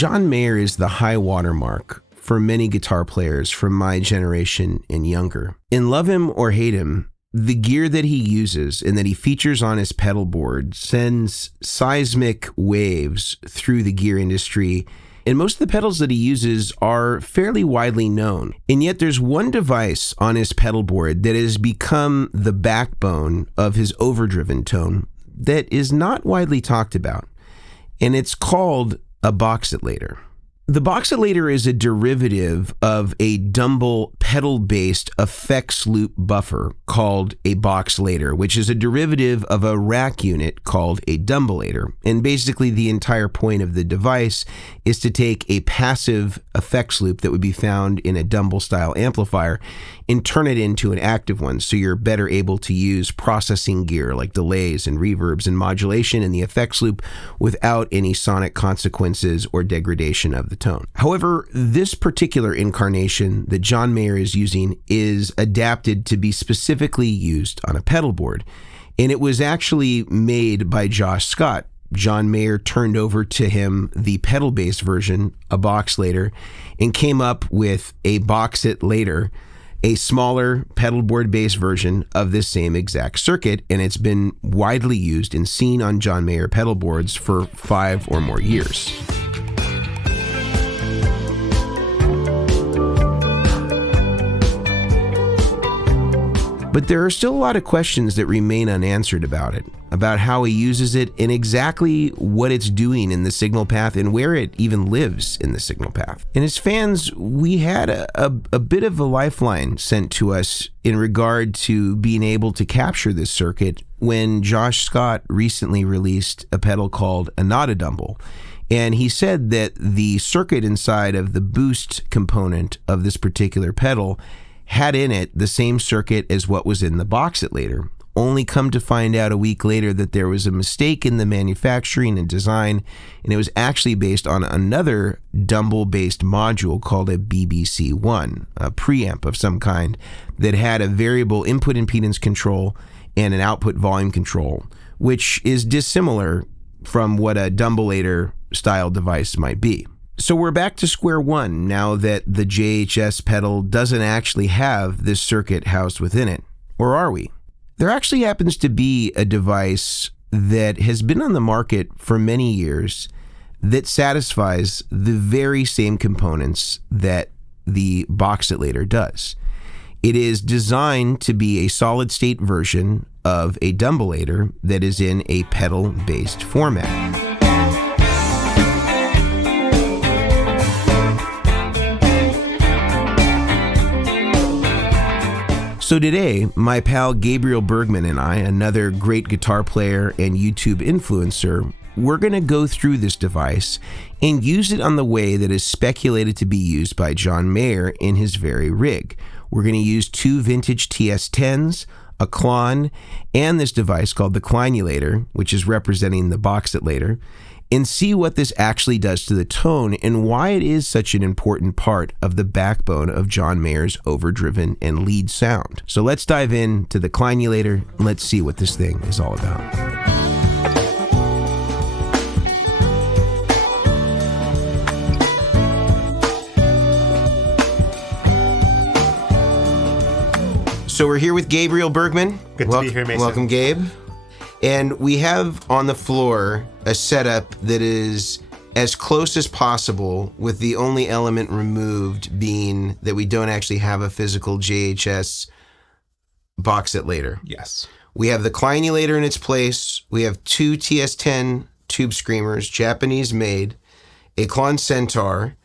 John Mayer is the high watermark for many guitar players from my generation and younger. And love him or hate him, the gear that he uses and that he features on his pedal board sends seismic waves through the gear industry, and most of the pedals that he uses are fairly widely known. And yet there's one device on his pedal board that has become the backbone of his overdriven tone that is not widely talked about, and it's called a Box It Later. The Box It Later is a derivative of a Dumble pedal-based effects loop buffer called a Box Later, which is a derivative of a rack unit called a Dumble-lator. And basically the entire point of the device is to take a passive effects loop that would be found in a Dumble-style amplifier and turn it into an active one, so you're better able to use processing gear like delays and reverbs and modulation in the effects loop without any sonic consequences or degradation of the tone. However, this particular incarnation that John Mayer is using is adapted to be specifically used on a pedal board, and it was actually made by Josh Scott. John Mayer turned over to him the pedal-based version, a Box Later, and came up with a Box It Later, a smaller pedalboard-based version of this same exact circuit, and it's been widely used and seen on John Mayer pedal boards for 5 or more years. But there are still a lot of questions that remain unanswered about it, about how he uses it and exactly what it's doing in the signal path and where it even lives in the signal path. And as fans, we had a bit of a lifeline sent to us in regard to being able to capture this circuit when Josh Scott recently released a pedal called a Not a Dumble. And he said that the circuit inside of the boost component of this particular pedal had in it the same circuit as what was in the Box It Later, only come to find out a week later that there was a mistake in the manufacturing and design, and it was actually based on another Dumble-based module called a BBC1, a preamp of some kind that had a variable input impedance control and an output volume control, which is dissimilar from what a Dumble-lator style device might be. So we're back to square one now that the JHS pedal doesn't actually have this circuit housed within it. Or are we? There actually happens to be a device that has been on the market for many years that satisfies the very same components that the Box It Later does. It is designed to be a solid-state version of a Dumble-lator that is in a pedal-based format. So today, my pal Gabriel Bergman and I, another great guitar player and YouTube influencer, we're going to go through this device and use it on the way that is speculated to be used by John Mayer in his very rig. We're going to use 2 vintage TS10s, a Klein, and this device called the Klein-ulator, which is representing the Box It Later, and see what this actually does to the tone and why it is such an important part of the backbone of John Mayer's overdriven and lead sound. So let's dive into the Klein-ulator and let's see what this thing is all about. So we're here with Gabriel Bergman. Good to be here, Mason. Welcome, Gabe. And we have on the floor a setup that is as close as possible, with the only element removed being that we don't actually have a physical JHS Box It Later. Yes. We have the Klein-ulator in its place. We have 2 TS10 tube screamers, Japanese made, a Klein Centaur,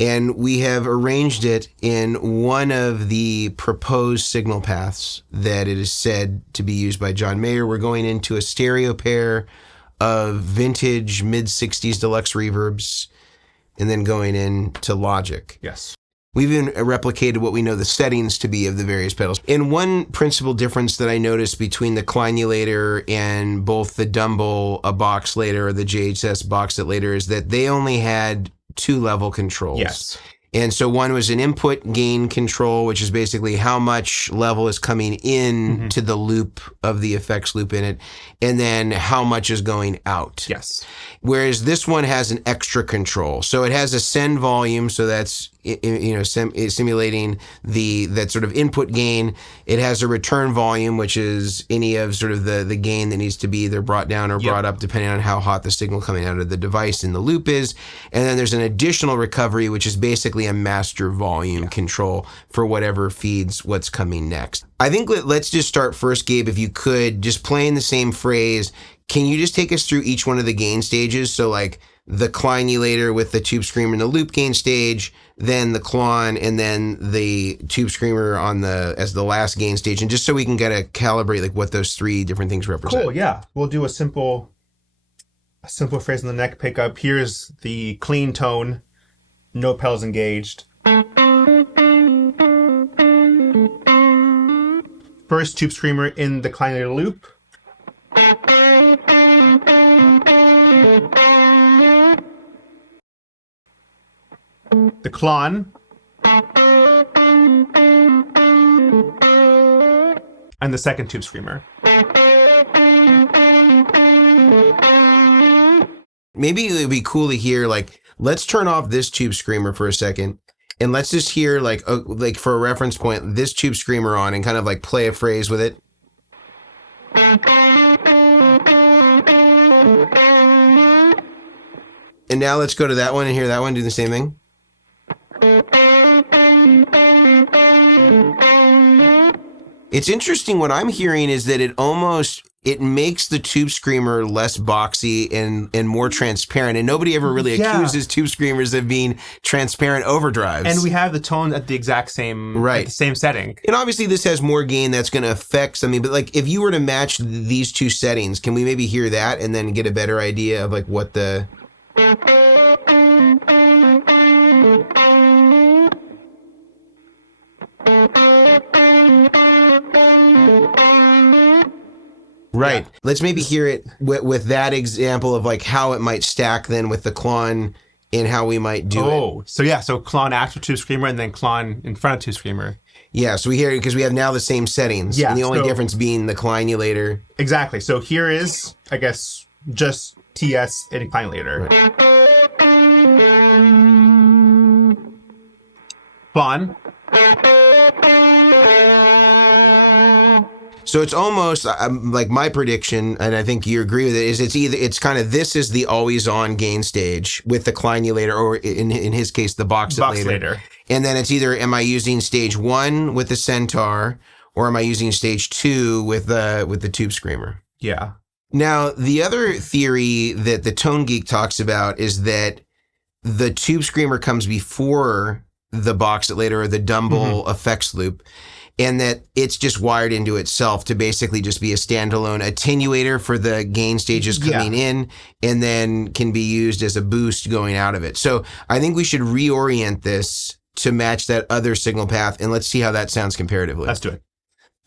and we have arranged it in one of the proposed signal paths that it is said to be used by John Mayer. We're going into a stereo pair of vintage mid-60s deluxe reverbs and then going into Logic. Yes. We've even replicated what we know the settings to be of the various pedals. And one principal difference that I noticed between the Klein-ulator and both the Dumble, a Box Later, or the JHS Box It Later is that they only had 2-level controls. Yes. And so one was an input gain control, which is basically how much level is coming in to the loop of the effects loop in it, and then how much is going out. Yes. Whereas this one has an extra control. So it has a send volume, so that's simulating that sort of input gain. It has a return volume, which is any of sort of the gain that needs to be either brought down or brought up depending on how hot the signal coming out of the device in the loop is. And then there's an additional recovery, which is basically a master volume control for whatever feeds what's coming next. I think let's just start first, Gabe, if you could, just playing the same phrase. Can you just take us through each one of the gain stages? So like the Klein-ulator with the tube screamer in the loop gain stage, then the Klon, and then the tube screamer as the last gain stage, and just so we can kind of calibrate like what those three different things represent. Cool, yeah. We'll do a simple phrase in the neck pickup. Here's the clean tone, no pedals engaged. First tube screamer in the Klein-ulator loop. The Klon. And the second tube screamer. Maybe it would be cool to hear, like, let's turn off this tube screamer for a second, and let's just hear, like for a reference point, this tube screamer on, and kind of like play a phrase with it. And now let's go to that one and hear that one do the same thing. It's interesting. What I'm hearing is that it makes the tube screamer less boxy and more transparent. And nobody ever really accuses tube screamers of being transparent overdrives. And we have the tone at the exact same, at the same setting. And obviously this has more gain that's going to affect something. But like if you were to match these two settings, can we maybe hear that and then get a better idea of like what the... Right. Let's maybe hear it with that example of like how it might stack then with the Klon and how we might do it. So Klon after tube screamer and then Klon in front of tube screamer. Yeah, so we hear it because we have now the same settings. Yeah, and the only difference being the Klein-ulator. Exactly. So here is, I guess, just TS and Klein-ulator. Right. Klon. So it's almost like my prediction, and I think you agree with it, is it's kind of this is the always on gain stage with the Klein-ulator, or in his case, the Box It Later. And then it's either am I using stage 1 with the Centaur, or am I using stage 2 with the Tube Screamer? Yeah. Now, the other theory that the Tone Geek talks about is that the Tube Screamer comes before the Box It Later or the Dumble effects loop, and that it's just wired into itself to basically just be a standalone attenuator for the gain stages coming in, and then can be used as a boost going out of it. So I think we should reorient this to match that other signal path, and let's see how that sounds comparatively. Let's do it.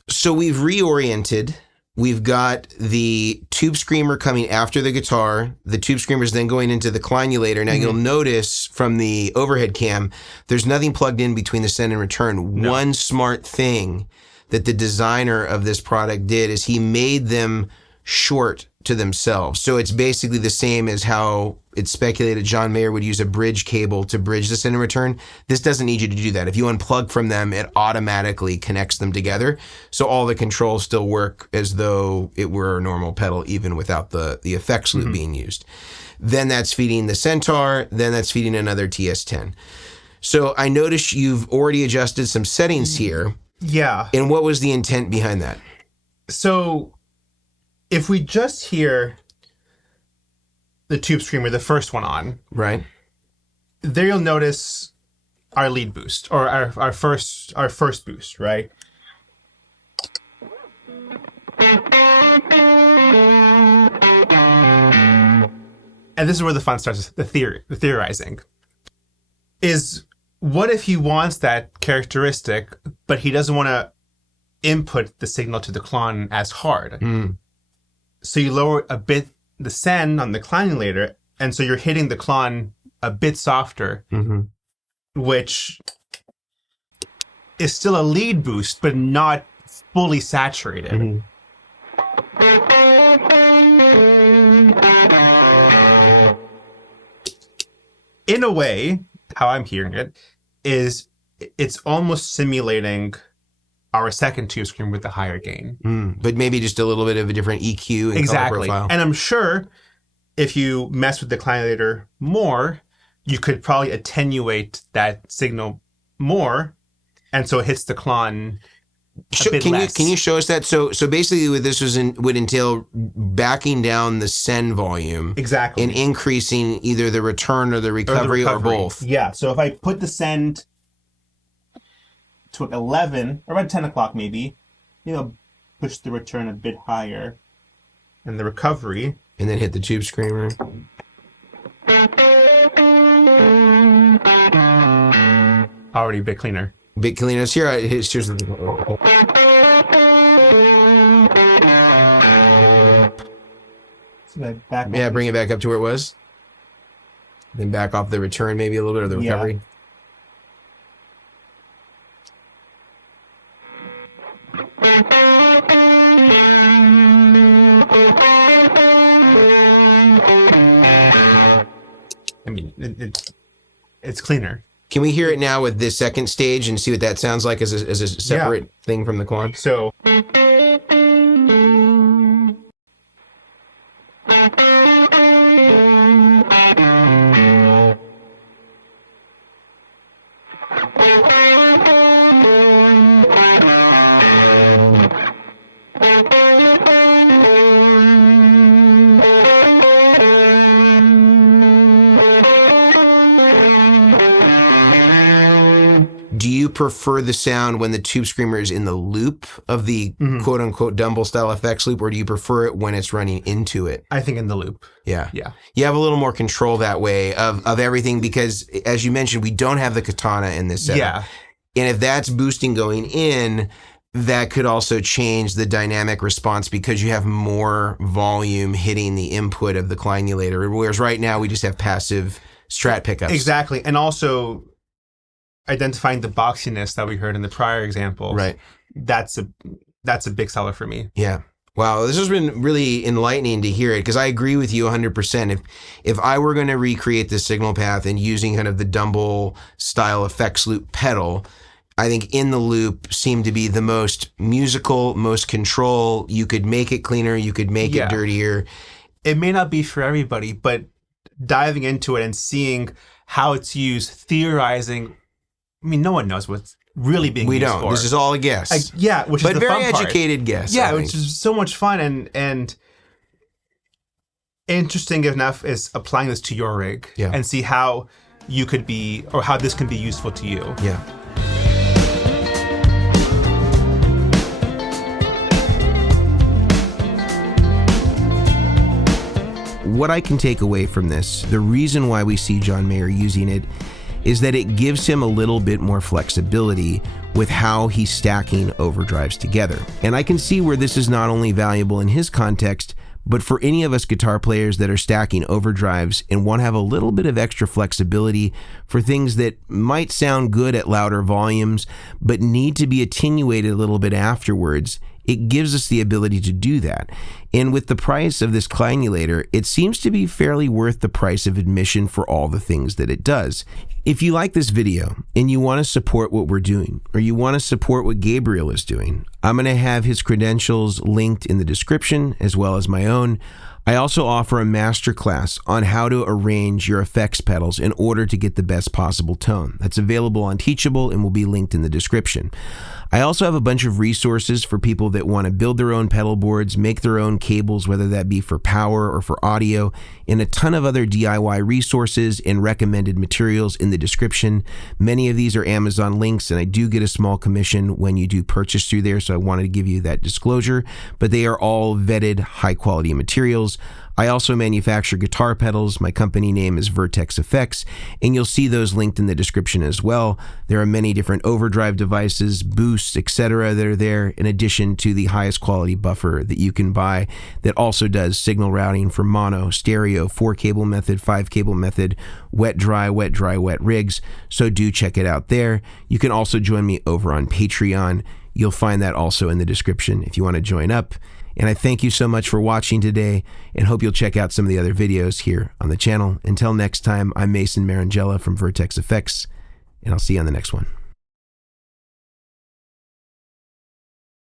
So we've reoriented. We've got the Tube Screamer coming after the guitar. The Tube Screamer is then going into the Klein-ulator. Now you'll notice from the overhead cam, there's nothing plugged in between the send and return. No. One smart thing that the designer of this product did is he made them short to themselves. So it's basically the same as how it's speculated John Mayer would use a bridge cable to bridge the send and return. This doesn't need you to do that. If you unplug from them, it automatically connects them together. So all the controls still work as though it were a normal pedal, even without the effects loop being used. Then that's feeding the Centaur. Then that's feeding another TS10. So I noticed you've already adjusted some settings here. Yeah. And what was the intent behind that? So if we just hear the Tube Screamer, the first one on, right, there you'll notice our lead boost, or our first boost, right? And this is where the fun starts, the theorizing. Is what if he wants that characteristic, but he doesn't want to input the signal to the Klon as hard? So you lower a bit the send on the Klein-ulator, and so you're hitting the Klon a bit softer. which is still a lead boost, but not fully saturated. Mm-hmm. In a way, how I'm hearing it is it's almost simulating our second tube screamer with the higher gain. But maybe just a little bit of a different EQ and color profile. And I'm sure if you mess with the Klein-ulator more, you could probably attenuate that signal more, and so it hits the Klon a bit less. Can you show us that? So basically what this would entail backing down the send volume. Exactly. And increasing either the return or the recovery or both. Yeah. So if I put the send to 11 or about 10 o'clock maybe I'll push the return a bit higher and the recovery. And then hit the tube screamer. Already a bit cleaner. Bit cleaner. Here's the... So bring it back up to where it was. Then back off the return maybe a little bit, or the recovery. I mean, it's cleaner. Can we hear it now with this second stage and see what that sounds like as a separate thing from the Klon? So... Do you prefer the sound when the tube screamer is in the loop of the quote unquote Dumble-style effects loop, or do you prefer it when it's running into it? I think in the loop. Yeah. Yeah. You have a little more control that way of everything because, as you mentioned, we don't have the katana in this setup. Yeah. And if that's boosting going in, that could also change the dynamic response because you have more volume hitting the input of the Klein-ulator, whereas right now we just have passive strat pickups. Exactly. And also identifying the boxiness that we heard in the prior example. Right. That's a big seller for me. Yeah. Wow, this has been really enlightening to hear it because I agree with you 100%. If I were going to recreate this signal path and using kind of the Dumble-style effects loop pedal, I think in the loop seemed to be the most musical, most control. You could make it cleaner, you could make it dirtier. It may not be for everybody, but diving into it and seeing how it's used, theorizing. I mean, no one knows what's really being used for. This is all a guess. Which is the fun part. But very educated guess. Yeah, which is so much fun and interesting enough is applying this to your rig and see how you could be, or how this can be useful to you. Yeah. What I can take away from this, the reason why we see John Mayer using it, is that it gives him a little bit more flexibility with how he's stacking overdrives together. And I can see where this is not only valuable in his context, but for any of us guitar players that are stacking overdrives and want to have a little bit of extra flexibility for things that might sound good at louder volumes, but need to be attenuated a little bit afterwards. It gives us the ability to do that. And with the price of this Klein-ulator, it seems to be fairly worth the price of admission for all the things that it does. If you like this video and you want to support what we're doing, or you want to support what Gabriel is doing, I'm going to have his credentials linked in the description as well as my own. I also offer a masterclass on how to arrange your effects pedals in order to get the best possible tone. That's available on Teachable and will be linked in the description. I also have a bunch of resources for people that want to build their own pedal boards, make their own cables, whether that be for power or for audio, and a ton of other DIY resources and recommended materials in the description. Many of these are Amazon links, and I do get a small commission when you do purchase through there, so I wanted to give you that disclosure, but they are all vetted, high-quality materials. I also manufacture guitar pedals. My company name is Vertex Effects, and you'll see those linked in the description as well. There are many different overdrive devices, boosts, etc. that are there, in addition to the highest quality buffer that you can buy that also does signal routing for mono, stereo, 4-cable method, 5-cable method, wet, dry, wet rigs. So do check it out there. You can also join me over on Patreon. You'll find that also in the description if you want to join up. And I thank you so much for watching today, and hope you'll check out some of the other videos here on the channel. Until next time, I'm Mason Marangella from Vertex Effects, and I'll see you on the next one.